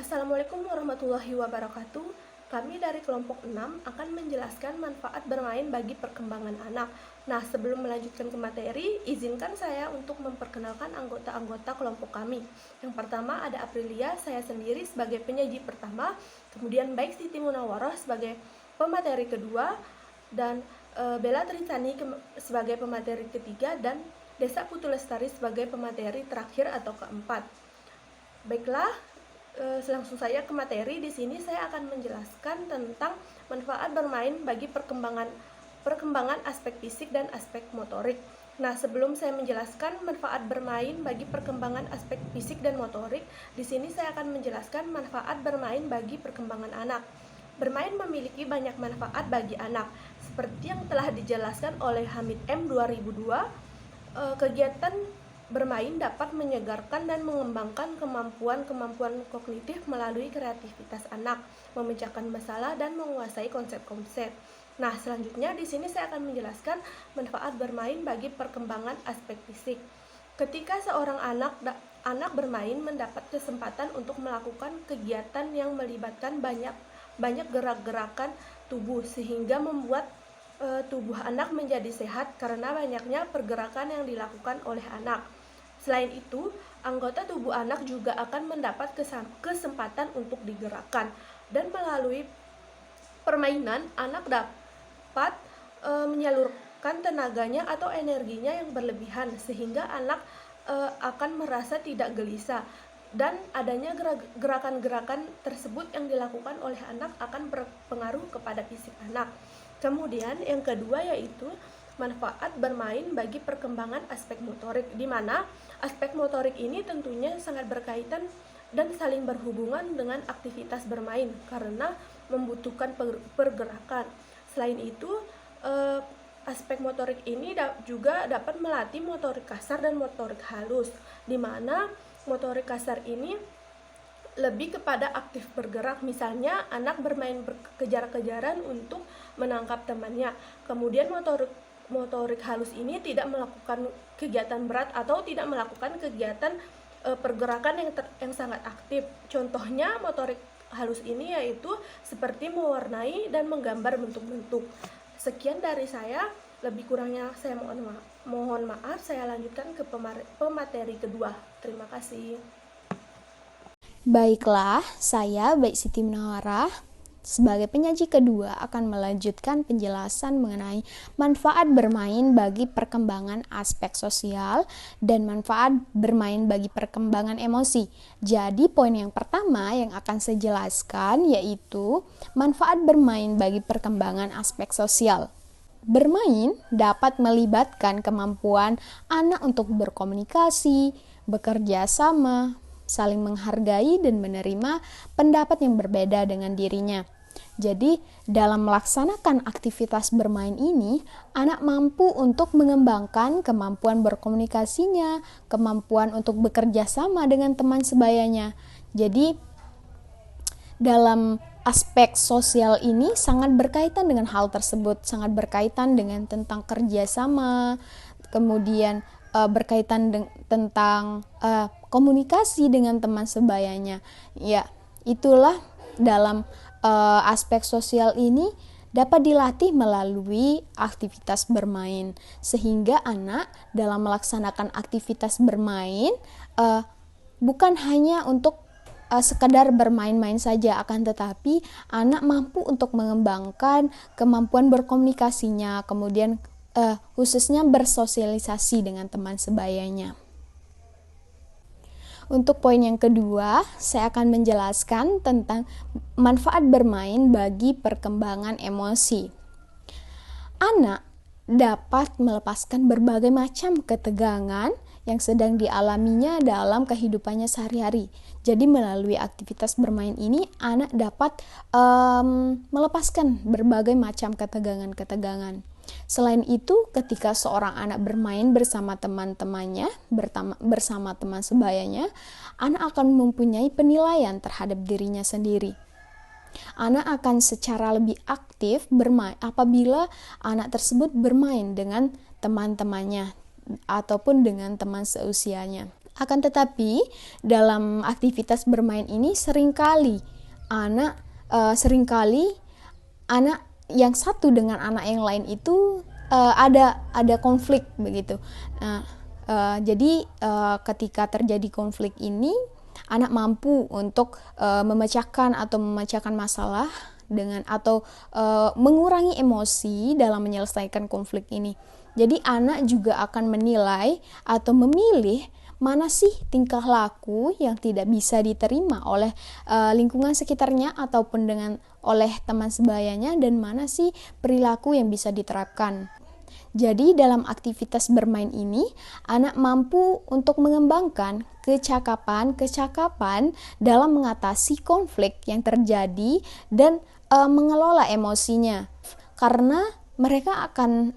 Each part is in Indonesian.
Assalamualaikum warahmatullahi wabarakatuh. Kami dari kelompok 6 akan menjelaskan manfaat bermain bagi perkembangan anak. Nah, sebelum melanjutkan ke materi, izinkan saya untuk memperkenalkan anggota-anggota kelompok kami. Yang pertama ada Aprilia, saya sendiri sebagai penyaji pertama, kemudian Baik Siti Munawaroh sebagai pemateri kedua, dan Bella Trisani sebagai pemateri ketiga, dan Desa Putu Lestari sebagai pemateri terakhir atau keempat. Baiklah, langsung saja ke materi. Di sini saya akan menjelaskan tentang manfaat bermain bagi perkembangan aspek fisik dan aspek motorik. Nah, sebelum saya menjelaskan manfaat bermain bagi perkembangan aspek fisik dan motorik, di sini saya akan menjelaskan manfaat bermain bagi perkembangan anak. Bermain memiliki banyak manfaat bagi anak. Seperti yang telah dijelaskan oleh Hamid M. 2002, kegiatan bermain dapat menyegarkan dan mengembangkan kemampuan-kemampuan kognitif melalui kreativitas anak, memecahkan masalah dan menguasai konsep-konsep. Nah, selanjutnya di sini saya akan menjelaskan manfaat bermain bagi perkembangan aspek fisik. Ketika seorang anak bermain mendapat kesempatan untuk melakukan kegiatan yang melibatkan banyak gerak-gerakan tubuh sehingga membuat tubuh anak menjadi sehat karena banyaknya pergerakan yang dilakukan oleh anak. Selain itu, anggota tubuh anak juga akan mendapat kesempatan untuk digerakkan, dan melalui permainan anak dapat menyalurkan tenaganya atau energinya yang berlebihan sehingga anak akan merasa tidak gelisah, dan adanya gerakan-gerakan tersebut yang dilakukan oleh anak akan berpengaruh kepada fisik anak. Kemudian yang kedua yaitu manfaat bermain bagi perkembangan aspek motorik, di mana aspek motorik ini tentunya sangat berkaitan dan saling berhubungan dengan aktivitas bermain karena membutuhkan pergerakan. Selain itu, aspek motorik ini juga dapat melatih motorik kasar dan motorik halus, di mana motorik kasar ini lebih kepada aktif bergerak, misalnya anak bermain kejar-kejaran untuk menangkap temannya. Kemudian motorik halus ini tidak melakukan kegiatan berat atau tidak melakukan kegiatan pergerakan yang sangat aktif. Contohnya motorik halus ini yaitu seperti mewarnai dan menggambar bentuk-bentuk. Sekian dari saya, lebih kurangnya saya mohon maaf. Saya lanjutkan ke pemateri kedua. Terima kasih. Baiklah, saya Baik Siti Munawarah sebagai penyaji kedua akan melanjutkan penjelasan mengenai manfaat bermain bagi perkembangan aspek sosial dan manfaat bermain bagi perkembangan emosi. Jadi poin yang pertama yang akan saya jelaskan yaitu manfaat bermain bagi perkembangan aspek sosial. Bermain dapat melibatkan kemampuan anak untuk berkomunikasi, bekerja sama, saling menghargai dan menerima pendapat yang berbeda dengan dirinya. Jadi, dalam melaksanakan aktivitas bermain ini, anak mampu untuk mengembangkan kemampuan berkomunikasinya, kemampuan untuk bekerja sama dengan teman sebayanya. Jadi, dalam aspek sosial ini sangat berkaitan dengan hal tersebut, sangat berkaitan dengan tentang kerjasama, kemudian berkaitan tentang komunikasi dengan teman sebayanya. Ya, itulah dalam aspek sosial ini dapat dilatih melalui aktivitas bermain, sehingga anak dalam melaksanakan aktivitas bermain bukan hanya untuk sekedar bermain-main saja, akan tetapi anak mampu untuk mengembangkan kemampuan berkomunikasinya, kemudian khususnya bersosialisasi dengan teman sebayanya. Untuk poin yang kedua, saya akan menjelaskan tentang manfaat bermain bagi perkembangan emosi. Anak dapat melepaskan berbagai macam ketegangan yang sedang dialaminya dalam kehidupannya sehari-hari. Jadi melalui aktivitas bermain ini, anak dapat melepaskan berbagai macam ketegangan-ketegangan. Selain itu, ketika seorang anak bermain bersama teman-temannya, bersama teman sebayanya, anak akan mempunyai penilaian terhadap dirinya sendiri. Anak akan secara lebih aktif bermain apabila anak tersebut bermain dengan teman-temannya ataupun dengan teman seusianya. Akan tetapi dalam aktivitas bermain ini seringkali anak yang satu dengan anak yang lain itu ada konflik begitu. Jadi ketika terjadi konflik ini, anak mampu untuk memecahkan masalah dengan atau mengurangi emosi dalam menyelesaikan konflik ini. Jadi anak juga akan menilai atau memilih mana sih tingkah laku yang tidak bisa diterima oleh lingkungan sekitarnya ataupun oleh teman sebayanya, dan mana sih perilaku yang bisa diterapkan. Jadi dalam aktivitas bermain ini, anak mampu untuk mengembangkan kecakapan dalam mengatasi konflik yang terjadi dan mengelola emosinya. Karena mereka akan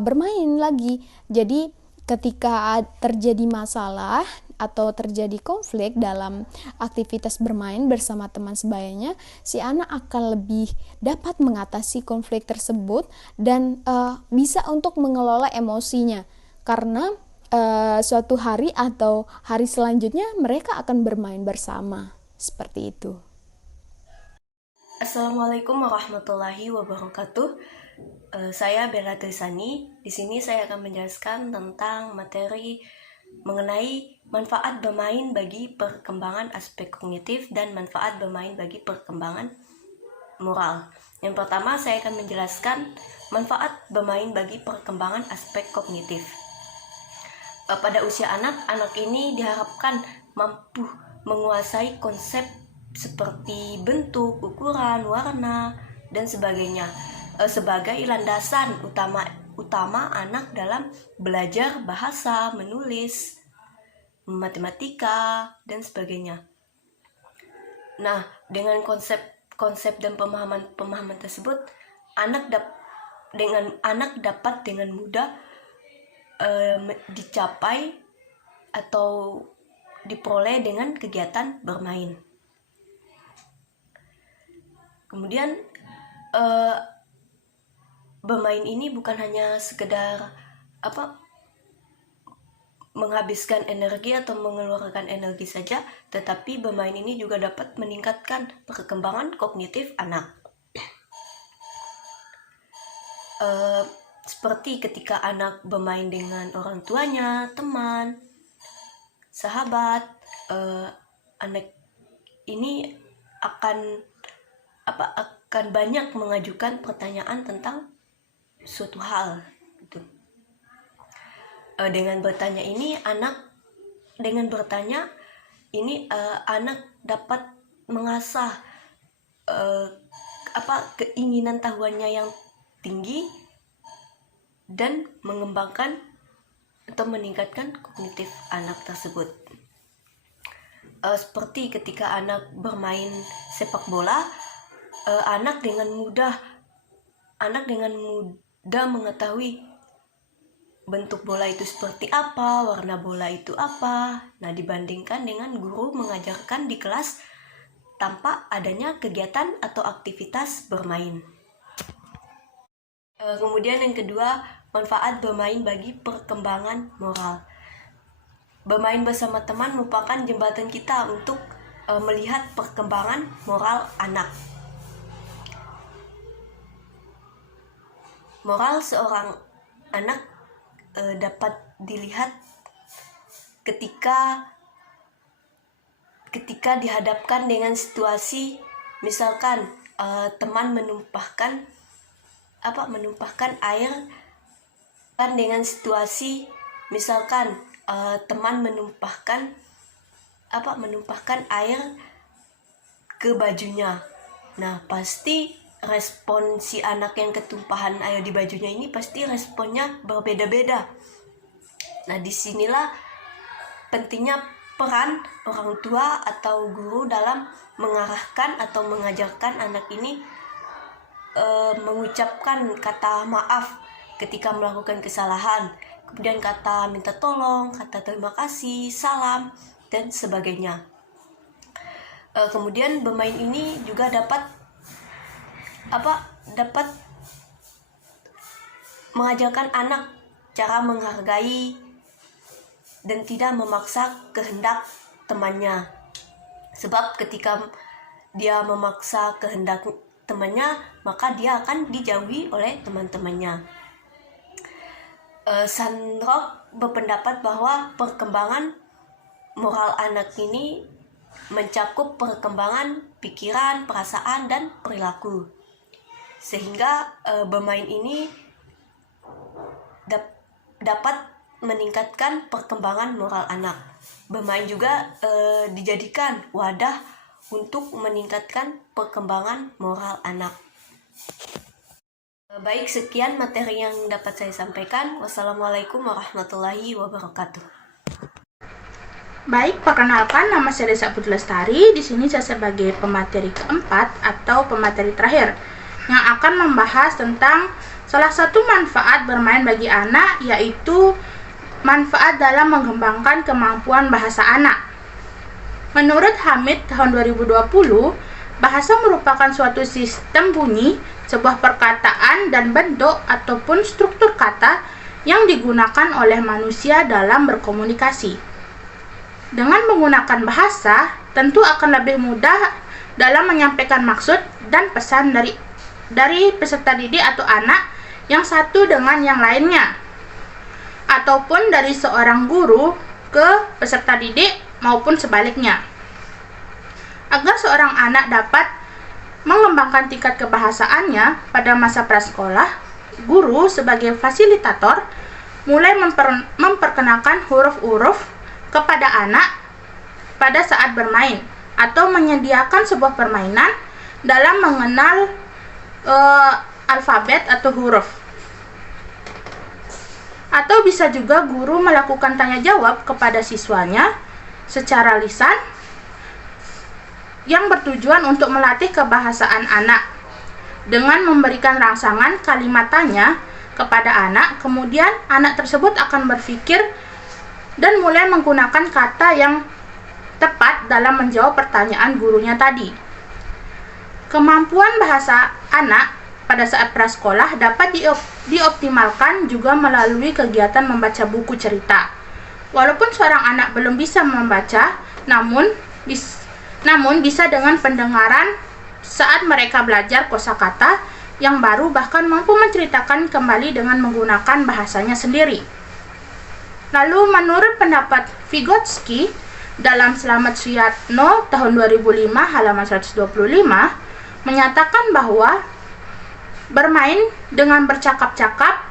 bermain lagi. Jadi ketika terjadi masalah atau terjadi konflik dalam aktivitas bermain bersama teman sebayanya, si anak akan lebih dapat mengatasi konflik tersebut dan bisa untuk mengelola emosinya, karena suatu hari atau hari selanjutnya mereka akan bermain bersama. Seperti itu. Assalamualaikum warahmatullahi wabarakatuh. Saya Bella Trisani. Di sini saya akan menjelaskan tentang materi mengenai manfaat bermain bagi perkembangan aspek kognitif dan manfaat bermain bagi perkembangan moral. Yang pertama, saya akan menjelaskan manfaat bermain bagi perkembangan aspek kognitif. Pada usia anak ini diharapkan mampu menguasai konsep seperti bentuk, ukuran, warna, dan sebagainya sebagai landasan utama anak dalam belajar bahasa, menulis, matematika, dan sebagainya. Nah, dengan konsep dan pemahaman tersebut, anak dapat dengan mudah dicapai atau diperoleh dengan kegiatan bermain. Kemudian bermain ini bukan hanya sekedar menghabiskan energi atau mengeluarkan energi saja, tetapi bermain ini juga dapat meningkatkan perkembangan kognitif anak. Seperti ketika anak bermain dengan orang tuanya, teman, sahabat, anak ini akan banyak mengajukan pertanyaan tentang suatu hal gitu. Dengan bertanya anak dapat mengasah keinginan tahuannya yang tinggi dan mengembangkan atau meningkatkan kognitif anak tersebut. Seperti ketika anak bermain sepak bola, anak dengan mudah mengetahui bentuk bola itu seperti apa, warna bola itu apa. Nah, dibandingkan dengan guru mengajarkan di kelas tanpa adanya kegiatan atau aktivitas bermain. Kemudian yang kedua, manfaat bermain bagi perkembangan moral. Bermain bersama teman merupakan jembatan kita untuk melihat perkembangan moral anak. Moral seorang anak dapat dilihat ketika dihadapkan dengan situasi, misalkan teman menumpahkan air, kan dengan situasi misalkan teman menumpahkan air ke bajunya. Nah, pasti respon si anak yang ketumpahan air di bajunya ini pasti responnya berbeda-beda. Nah, disinilah pentingnya peran orang tua atau guru dalam mengarahkan atau mengajarkan anak ini mengucapkan kata maaf ketika melakukan kesalahan, kemudian kata minta tolong, kata terima kasih, salam, dan sebagainya. Kemudian bermain ini juga dapat mengajarkan anak cara menghargai dan tidak memaksa kehendak temannya. Sebab ketika dia memaksa kehendak temannya, maka dia akan dijauhi oleh teman-temannya. Sandrock berpendapat bahwa perkembangan moral anak ini mencakup perkembangan pikiran, perasaan, dan perilaku. Sehingga bermain ini dapat meningkatkan perkembangan moral anak. Bermain juga dijadikan wadah untuk meningkatkan perkembangan moral anak. Baik, sekian materi yang dapat saya sampaikan. Wassalamualaikum warahmatullahi wabarakatuh. Baik, perkenalkan, nama saya Desa Putri Lestari. Di sini saya sebagai pemateri keempat atau pemateri terakhir yang akan membahas tentang salah satu manfaat bermain bagi anak, yaitu manfaat dalam mengembangkan kemampuan bahasa anak. Menurut Hamid tahun 2020, bahasa merupakan suatu sistem bunyi, sebuah perkataan dan bentuk ataupun struktur kata yang digunakan oleh manusia dalam berkomunikasi. Dengan menggunakan bahasa, tentu akan lebih mudah dalam menyampaikan maksud dan pesan dari peserta didik atau anak yang satu dengan yang lainnya, ataupun dari seorang guru ke peserta didik maupun sebaliknya. Agar seorang anak dapat mengembangkan tingkat kebahasaannya pada masa prasekolah, guru sebagai fasilitator mulai memperkenalkan huruf-huruf kepada anak pada saat bermain, atau menyediakan sebuah permainan dalam mengenal alfabet atau huruf. Atau bisa juga guru melakukan tanya jawab kepada siswanya secara lisan yang bertujuan untuk melatih kebahasaan anak dengan memberikan rangsangan kalimat tanya kepada anak. Kemudian anak tersebut akan berpikir dan mulai menggunakan kata yang tepat dalam menjawab pertanyaan gurunya tadi. Kemampuan bahasa anak pada saat prasekolah dapat dioptimalkan juga melalui kegiatan membaca buku cerita. Walaupun seorang anak belum bisa membaca, namun bisa dengan pendengaran saat mereka belajar kosakata yang baru, bahkan mampu menceritakan kembali dengan menggunakan bahasanya sendiri. Lalu menurut pendapat Vygotsky dalam Selamat Suyatno tahun 2005 halaman 125 menyatakan bahwa bermain dengan bercakap-cakap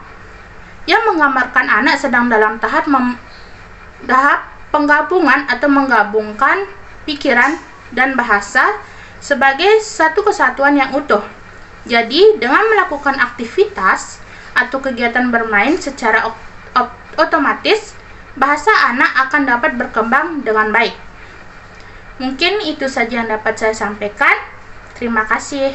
yang menggambarkan anak sedang dalam tahap penggabungan atau menggabungkan pikiran dan bahasa sebagai satu kesatuan yang utuh. Jadi, dengan melakukan aktivitas atau kegiatan bermain secara otomatis, bahasa anak akan dapat berkembang dengan baik. Mungkin itu saja yang dapat saya sampaikan. Terima kasih.